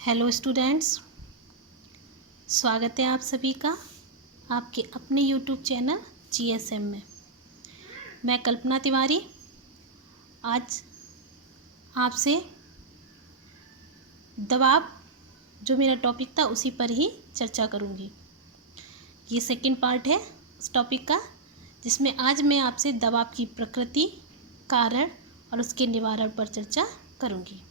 Hello students, स्वागत है आप सभी का आपके अपने यूट्यूब चैनल जीएसएम में। मैं कल्पना तिवारी आज आपसे दबाव जो मेरा टॉपिक था उसी पर ही चर्चा करूंगी। ये सेकंड पार्ट है उस टॉपिक का जिसमें आज मैं आपसे दबाव की प्रकृति, कारण और उसके निवारण पर चर्चा करूंगी।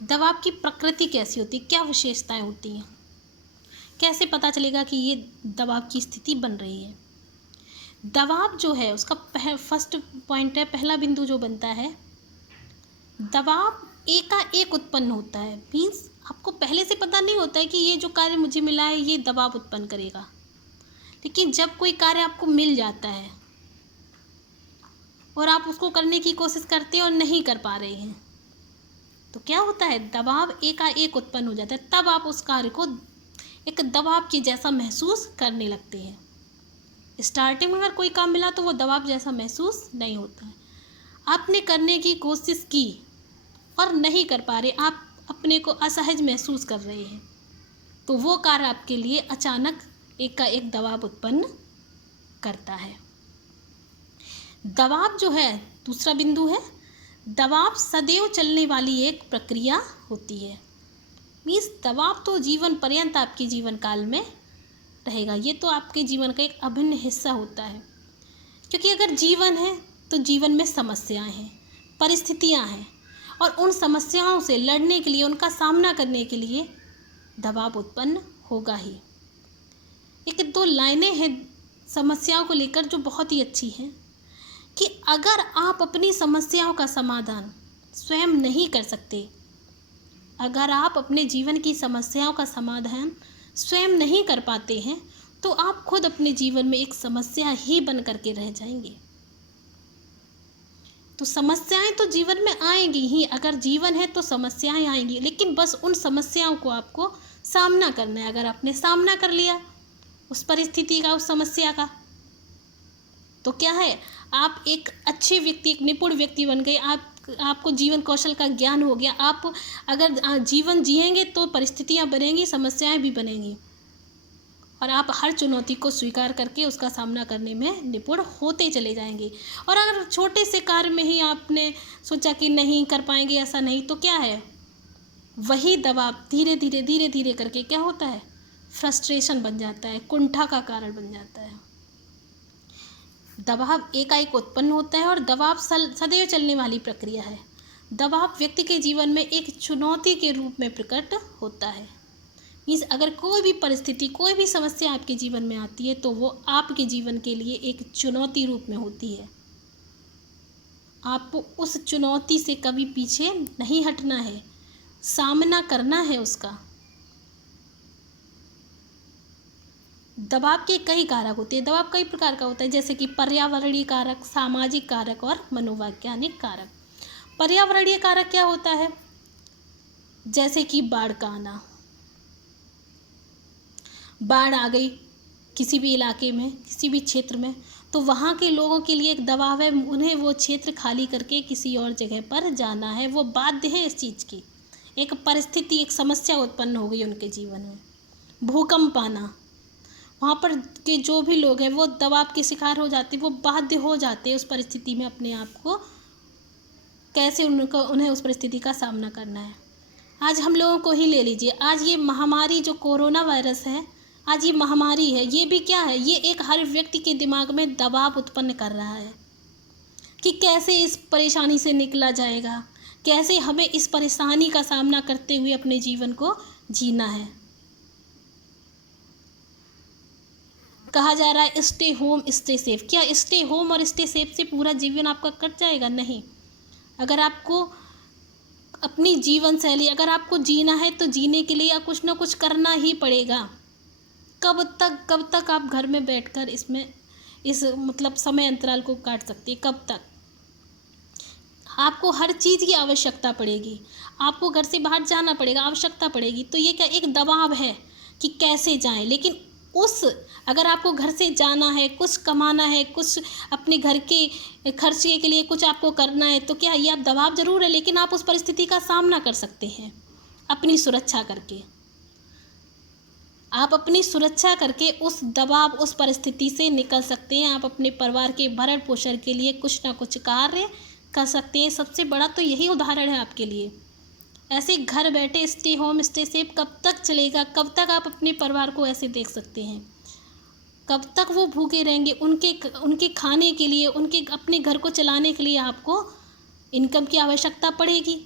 दबाव की प्रकृति कैसी होती है, क्या विशेषताएं होती हैं, कैसे पता चलेगा कि ये दबाव की स्थिति बन रही है। दबाव जो है उसका फर्स्ट पॉइंट है, पहला बिंदु जो बनता है, दबाव एकाएक उत्पन्न होता है। मीन्स आपको पहले से पता नहीं होता है कि ये जो कार्य मुझे मिला है ये दबाव उत्पन्न करेगा, लेकिन जब कोई कार्य आपको मिल जाता है और आप उसको करने की कोशिश करते हैं और नहीं कर पा रहे हैं तो क्या होता है, दबाव एकाएक उत्पन्न हो जाता है। तब आप उस कार्य को एक दबाव के जैसा महसूस करने लगते हैं। स्टार्टिंग में अगर कोई काम मिला तो वो दबाव जैसा महसूस नहीं होता है। आपने करने की कोशिश की और नहीं कर पा रहे, आप अपने को असहज महसूस कर रहे हैं, तो वो कार्य आपके लिए अचानक एकाएक दबाव उत्पन्न करता है। दबाव जो है दूसरा बिंदु है, दबाव सदैव चलने वाली एक प्रक्रिया होती है। मीन्स दबाव तो जीवन पर्यंत आपके जीवन काल में रहेगा। ये तो आपके जीवन का एक अभिन्न हिस्सा होता है, क्योंकि अगर जीवन है तो जीवन में समस्याएं हैं, परिस्थितियां हैं, और उन समस्याओं से लड़ने के लिए, उनका सामना करने के लिए दबाव उत्पन्न होगा ही। एक दो लाइनें हैं समस्याओं को लेकर जो बहुत ही अच्छी हैं कि अगर आप अपनी समस्याओं का समाधान स्वयं नहीं कर सकते, अगर आप अपने जीवन की समस्याओं का समाधान स्वयं नहीं कर पाते हैं तो आप खुद अपने जीवन में एक समस्या ही बन करके रह जाएंगे। तो समस्याएं तो जीवन में आएंगी ही, अगर जीवन है तो समस्याएं आएंगी, लेकिन बस उन समस्याओं को आपको सामना करना है। अगर आपने सामना कर लिया उस परिस्थिति का, उस समस्या का, तो क्या है, आप एक अच्छे व्यक्ति, एक निपुण व्यक्ति बन गए। आपको जीवन कौशल का ज्ञान हो गया। आप अगर जीवन जिएंगे तो परिस्थितियां बनेंगी, समस्याएं भी बनेंगी, और आप हर चुनौती को स्वीकार करके उसका सामना करने में निपुण होते चले जाएंगे। और अगर छोटे से कार्य में ही आपने सोचा कि नहीं कर पाएंगे, ऐसा नहीं, तो क्या है, वही दबाव धीरे धीरे करके क्या होता है, फ्रस्ट्रेशन बन जाता है, कुंठा का कारण बन जाता है। दबाव एकाएक उत्पन्न होता है और दबाव सदैव चलने वाली प्रक्रिया है। दबाव व्यक्ति के जीवन में एक चुनौती के रूप में प्रकट होता है। मीन्स अगर कोई भी परिस्थिति, कोई भी समस्या आपके जीवन में आती है तो वो आपके जीवन के लिए एक चुनौती रूप में होती है। आपको उस चुनौती से कभी पीछे नहीं हटना है, सामना करना है उसका। दबाव के कई कारक होते हैं। दबाव कई प्रकार का होता है, जैसे कि पर्यावरणीय कारक, सामाजिक कारक और मनोवैज्ञानिक कारक। पर्यावरणीय कारक क्या होता है, जैसे कि बाढ़ का आना। बाढ़ आ गई किसी भी इलाके में, किसी भी क्षेत्र में, तो वहाँ के लोगों के लिए एक दबाव है, उन्हें वो क्षेत्र खाली करके किसी और जगह पर जाना है। वो बाध्य है इस चीज़ की, एक परिस्थिति, एक समस्या उत्पन्न हो गई उनके जीवन में। भूकंप आना, वहाँ पर के जो भी लोग हैं वो दबाव के शिकार हो जाते, वो बाध्य हो जाते उस परिस्थिति में अपने आप को कैसे उन्हें उस परिस्थिति का सामना करना है। आज हम लोगों को ही ले लीजिए, आज ये महामारी जो कोरोना वायरस है, आज ये महामारी है, ये भी क्या है, ये एक हर व्यक्ति के दिमाग में दबाव उत्पन्न कर रहा है कि कैसे इस परेशानी से निकला जाएगा, कैसे हमें इस परेशानी का सामना करते हुए अपने जीवन को जीना है। कहा जा रहा है स्टे होम स्टे सेफ। क्या स्टे होम और स्टे सेफ से पूरा जीवन आपका कट जाएगा? नहीं। अगर आपको अपनी जीवन शैली, अगर आपको जीना है तो जीने के लिए कुछ ना कुछ करना ही पड़ेगा। कब तक आप घर में बैठकर इस मतलब समय अंतराल को काट सकते हैं? कब तक? आपको हर चीज़ की आवश्यकता पड़ेगी, आपको घर से बाहर जाना पड़ेगा, आवश्यकता पड़ेगी। तो ये क्या एक दबाव है कि कैसे जाएं, लेकिन अगर आपको घर से जाना है, कुछ कमाना है, कुछ अपने घर के खर्चे के लिए कुछ आपको करना है, तो क्या ये आप दबाव ज़रूर है, लेकिन आप उस परिस्थिति का सामना कर सकते हैं। अपनी सुरक्षा करके। आप अपनी सुरक्षा करके उस दबाव, उस परिस्थिति से निकल सकते हैं। आप अपने परिवार के भरण पोषण के लिए कुछ ना कुछ कार्य कर सकते हैं। सबसे बड़ा तो यही उदाहरण है आपके लिए। ऐसे घर बैठे स्टे होम स्टे सेफ कब तक चलेगा? कब तक आप अपने परिवार को ऐसे देख सकते हैं? कब तक वो भूखे रहेंगे? उनके खाने के लिए, उनके अपने घर को चलाने के लिए आपको इनकम की आवश्यकता पड़ेगी।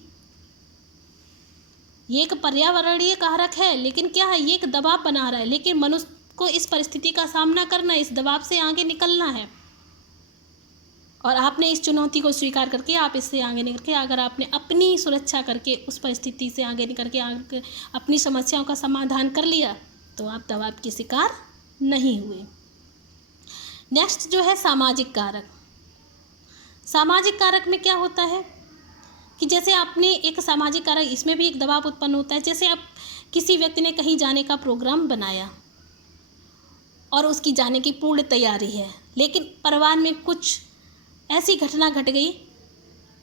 ये एक पर्यावरणीय कारक है, लेकिन क्या है, ये एक दबाव बना रहा है। लेकिन मनुष्य को इस परिस्थिति का सामना करना है, इस दबाव से आगे निकलना है। और आपने इस चुनौती को स्वीकार करके आप इससे आगे निकल के, अगर आपने अपनी सुरक्षा करके उस परिस्थिति से आगे निकल के अपनी समस्याओं का समाधान कर लिया, तो आप दबाव के शिकार नहीं हुए। नेक्स्ट जो है सामाजिक कारक। सामाजिक कारक में क्या होता है कि जैसे आपने एक सामाजिक कारक, इसमें भी एक दबाव उत्पन्न होता है। जैसे आप किसी व्यक्ति ने कहीं जाने का प्रोग्राम बनाया और उसकी जाने की पूर्ण तैयारी है, लेकिन परिवार में कुछ ऐसी घटना घट गई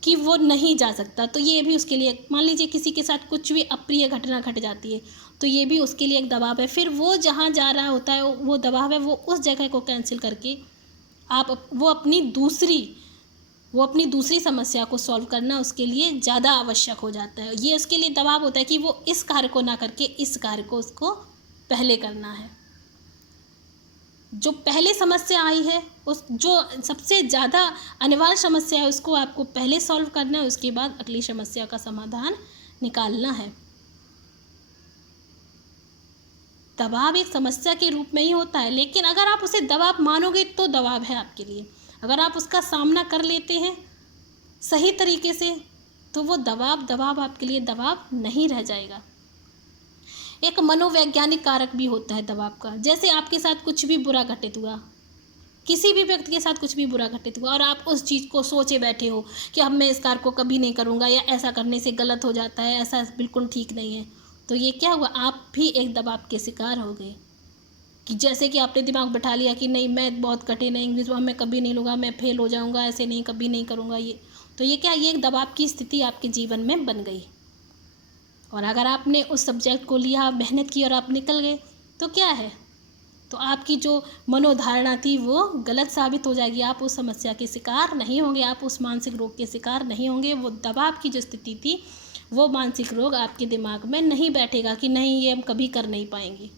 कि वो नहीं जा सकता, तो ये भी उसके लिए, मान लीजिए किसी के साथ कुछ भी अप्रिय घटना घट जाती है, तो ये भी उसके लिए एक दबाव है। फिर वो जहाँ जा रहा होता है, वो दबाव है, वो उस जगह को कैंसिल करके वो अपनी दूसरी समस्या को सॉल्व करना उसके लिए ज़्यादा आवश्यक हो जाता है। ये उसके लिए दबाव होता है कि वो इस कार्य को ना करके इस कार्य को उसको पहले करना है। जो पहले समस्या आई है, उस जो सबसे ज़्यादा अनिवार्य समस्या है, उसको आपको पहले सॉल्व करना है, उसके बाद अगली समस्या का समाधान निकालना है। दबाव एक समस्या के रूप में ही होता है, लेकिन अगर आप उसे दबाव मानोगे तो दबाव है आपके लिए। अगर आप उसका सामना कर लेते हैं सही तरीके से, तो वो दबाव आपके लिए दबाव नहीं रह जाएगा। एक मनोवैज्ञानिक कारक भी होता है दबाव का। जैसे आपके साथ कुछ भी बुरा घटित हुआ, किसी भी व्यक्ति के साथ कुछ भी बुरा घटित हुआ, और आप उस चीज़ को सोचे बैठे हो कि अब मैं इस कार्य को कभी नहीं करूँगा, या ऐसा करने से गलत हो जाता है, ऐसा बिल्कुल ठीक नहीं है, तो ये क्या हुआ, आप भी एक दबाव के शिकार हो गए। कि जैसे कि आपने दिमाग बैठा लिया कि नहीं, मैं बहुत कठिन है, इंग्लिश में मैं कभी नहीं लूँगा, मैं फेल हो जाऊँगा, ऐसे नहीं, कभी नहीं करूँगा ये। तो ये क्या, ये एक दबाव की स्थिति आपके जीवन में बन गई। और अगर आपने उस सब्जेक्ट को लिया, मेहनत की और आप निकल गए, तो क्या है, तो आपकी जो मनोधारणा थी वो गलत साबित हो जाएगी। आप उस समस्या के शिकार नहीं होंगे, आप उस मानसिक रोग के शिकार नहीं होंगे। वो दबाव की जो स्थिति थी, वो मानसिक रोग आपके दिमाग में नहीं बैठेगा कि नहीं, ये हम कभी कर नहीं पाएंगे।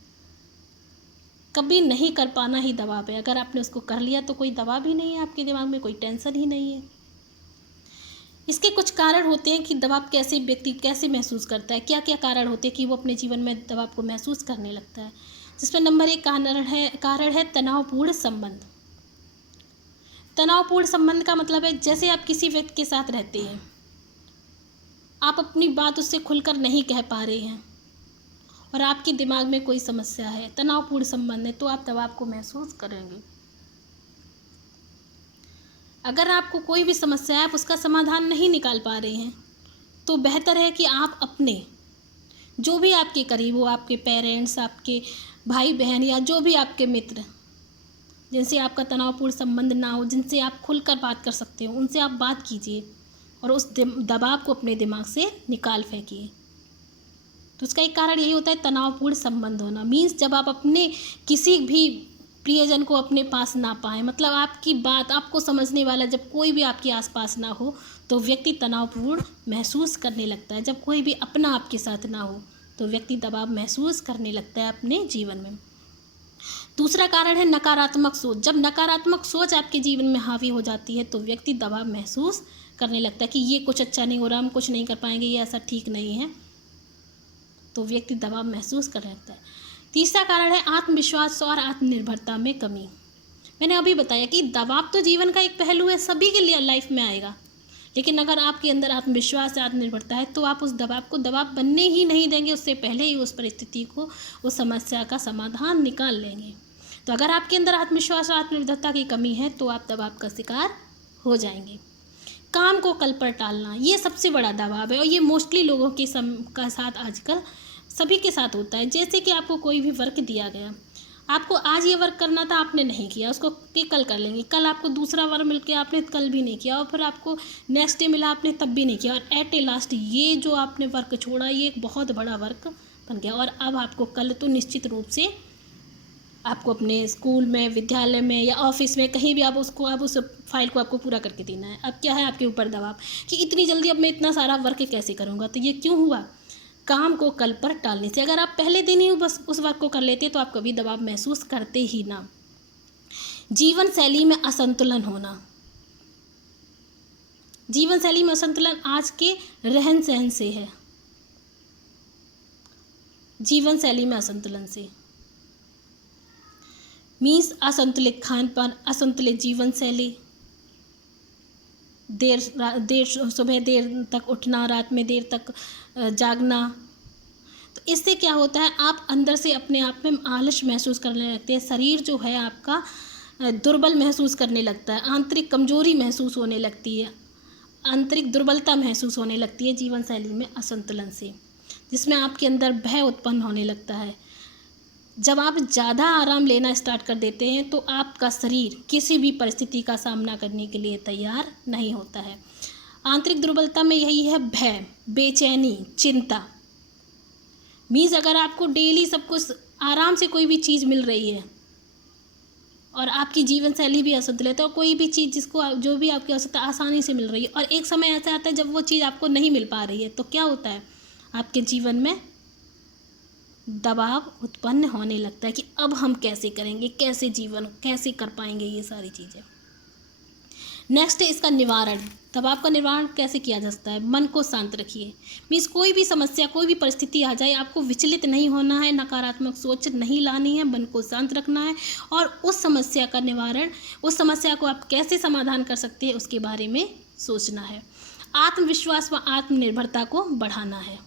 कभी नहीं कर पाना ही दबाव है। अगर आपने उसको कर लिया तो कोई दबाव ही नहीं है आपके दिमाग में, कोई टेंशन ही नहीं है। इसके कुछ कारण होते हैं कि दबाव कैसे व्यक्ति कैसे महसूस करता है, क्या क्या कारण होते हैं कि वो अपने जीवन में दबाव को महसूस करने लगता है। जिसमें नंबर 1 कारण है तनावपूर्ण संबंध। तनावपूर्ण संबंध का मतलब है, जैसे आप किसी व्यक्ति के साथ रहते हैं, आप अपनी बात उससे खुलकर नहीं कह पा रहे हैं और आपके दिमाग में कोई समस्या है, तनावपूर्ण संबंध है, तो आप दबाव को महसूस करेंगे। अगर आपको कोई भी समस्या है, आप उसका समाधान नहीं निकाल पा रहे हैं, तो बेहतर है कि आप अपने जो भी आपके करीब हो, आपके पेरेंट्स, आपके भाई बहन, या जो भी आपके मित्र जिनसे आपका तनावपूर्ण संबंध ना हो, जिनसे आप खुलकर बात कर सकते हो, उनसे आप बात कीजिए और उस दबाव को अपने दिमाग से निकाल फेंकिए। तो उसका एक कारण यही होता है तनावपूर्ण संबंध होना। मीन्स जब आप अपने किसी भी प्रियजन को अपने पास ना पाएँ, मतलब आपकी बात, आपको समझने वाला जब कोई भी आपके आसपास ना हो, तो व्यक्ति तनावपूर्ण महसूस करने लगता है। जब कोई भी अपना आपके साथ ना हो, तो व्यक्ति दबाव महसूस करने लगता है अपने जीवन में। दूसरा कारण है नकारात्मक सोच। जब नकारात्मक सोच आपके जीवन में हावी हो जाती है, तो व्यक्ति दबाव महसूस करने लगता है कि ये कुछ अच्छा नहीं हो रहा, हम कुछ नहीं कर पाएंगे, ये ऐसा ठीक नहीं है, तो व्यक्ति दबाव महसूस करने लगता है। तीसरा कारण है आत्मविश्वास और आत्मनिर्भरता में कमी। मैंने अभी बताया कि दबाव तो जीवन का एक पहलू है, सभी के लिए लाइफ में आएगा, लेकिन अगर आपके अंदर आत्मविश्वास या आत्मनिर्भरता है, तो आप उस दबाव को दबाव बनने ही नहीं देंगे, उससे पहले ही उस परिस्थिति को, उस समस्या का समाधान निकाल लेंगे। तो अगर आपके अंदर आत्मविश्वास और आत्मनिर्भरता की कमी है, तो आप दबाव का शिकार हो जाएंगे। काम को कल पर टालना, ये सबसे बड़ा दबाव है, और ये मोस्टली लोगों के साथ आजकल सभी के साथ होता है। जैसे कि आपको कोई भी वर्क दिया गया, आपको आज ये वर्क करना था, आपने नहीं किया उसको, कि कल कर लेंगे। कल आपको दूसरा वर्क मिल के आपने कल भी नहीं किया, और फिर आपको नेक्स्ट डे मिला, आपने तब भी नहीं किया, और एट ए लास्ट ये जो आपने वर्क छोड़ा ये एक बहुत बड़ा वर्क बन गया। और अब आपको कल तो निश्चित रूप से आपको अपने स्कूल में, विद्यालय में या ऑफिस में कहीं भी आप उस फाइल को आपको पूरा करके देना है। अब क्या है आपके ऊपर दबाव कि इतनी जल्दी अब मैं इतना सारा वर्क कैसे करूँगा। तो ये क्यों हुआ? काम को कल पर टालने से। अगर आप पहले दिन ही बस उस वर्क को कर लेते तो आप कभी दबाव महसूस करते ही ना। जीवन शैली में असंतुलन होना। जीवन शैली में असंतुलन आज के रहन सहन से है। जीवन शैली में असंतुलन से मीन्स असंतुलित खान पान, असंतुलित जीवन शैली, सुबह देर तक उठना, रात में देर तक जागना। तो इससे क्या होता है, आप अंदर से अपने आप में आलस महसूस करने लगते हैं। शरीर जो है आपका दुर्बल महसूस करने लगता है, आंतरिक कमजोरी महसूस होने लगती है, आंतरिक दुर्बलता महसूस होने लगती है जीवन शैली में असंतुलन से, जिसमें आपके अंदर भय उत्पन्न होने लगता है। जब आप ज़्यादा आराम लेना स्टार्ट कर देते हैं तो आपका शरीर किसी भी परिस्थिति का सामना करने के लिए तैयार नहीं होता है। आंतरिक दुर्बलता में यही है भय, बेचैनी, चिंता। मीन्स अगर आपको डेली सब कुछ आराम से कोई भी चीज़ मिल रही है और आपकी जीवन शैली भी असंतुलित है, और कोई भी चीज़ जो भी आपकी आवश्यकता आसानी से मिल रही है, और एक समय ऐसा आता है जब वो चीज़ आपको नहीं मिल पा रही है, तो क्या होता है आपके जीवन में दबाव उत्पन्न होने लगता है कि अब हम कैसे करेंगे, कैसे कर पाएंगे ये सारी चीज़ें। नेक्स्ट है इसका निवारण। दबाव का निवारण कैसे किया जा सकता है? मन को शांत रखिए। मीन्स कोई भी समस्या, कोई भी परिस्थिति आ जाए, आपको विचलित नहीं होना है, नकारात्मक सोच नहीं लानी है, मन को शांत रखना है, और उस समस्या का निवारण, उस समस्या को आप कैसे समाधान कर सकते हैं उसके बारे में सोचना है। आत्मविश्वास व आत्मनिर्भरता को बढ़ाना है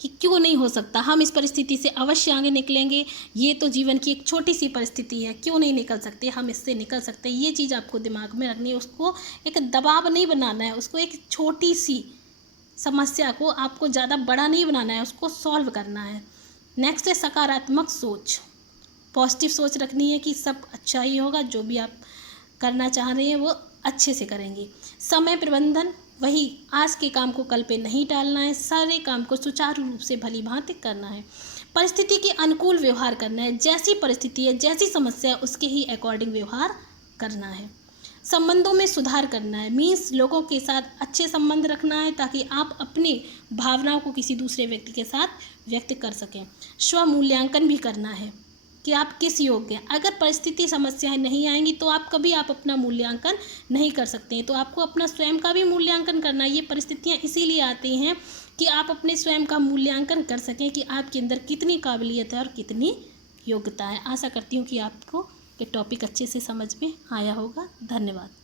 कि क्यों नहीं हो सकता, हम इस परिस्थिति से अवश्य आगे निकलेंगे, ये तो जीवन की एक छोटी सी परिस्थिति है, क्यों नहीं निकल सकते, हम इससे निकल सकते हैं। ये चीज़ आपको दिमाग में रखनी है, उसको एक दबाव नहीं बनाना है, उसको एक छोटी सी समस्या को आपको ज़्यादा बड़ा नहीं बनाना है, उसको सॉल्व करना है। नेक्स्ट है सकारात्मक सोच। पॉजिटिव सोच रखनी है कि सब अच्छा ही होगा, जो भी आप करना चाह रहे हैं वो अच्छे से करेंगे। समय प्रबंधन, वही आज के काम को कल पे नहीं टालना है, सारे काम को सुचारू रूप से भली भांति करना है। परिस्थिति के अनुकूल व्यवहार करना है, जैसी परिस्थिति है, जैसी समस्या है, उसके ही अकॉर्डिंग व्यवहार करना है। संबंधों में सुधार करना है, मीन्स लोगों के साथ अच्छे संबंध रखना है ताकि आप अपनी भावनाओं को किसी दूसरे व्यक्ति के साथ व्यक्त कर सकें। स्व मूल्यांकन भी करना है कि आप किस योग्य हैं। अगर परिस्थिति समस्याएं नहीं आएंगी तो आप अपना मूल्यांकन नहीं कर सकते हैं, तो आपको अपना स्वयं का भी मूल्यांकन करना है। ये परिस्थितियां इसीलिए आती हैं कि आप अपने स्वयं का मूल्यांकन कर सकें कि आपके अंदर कितनी काबिलियत है और कितनी योग्यता है। आशा करती हूँ कि आपको ये टॉपिक अच्छे से समझ में आया होगा। धन्यवाद।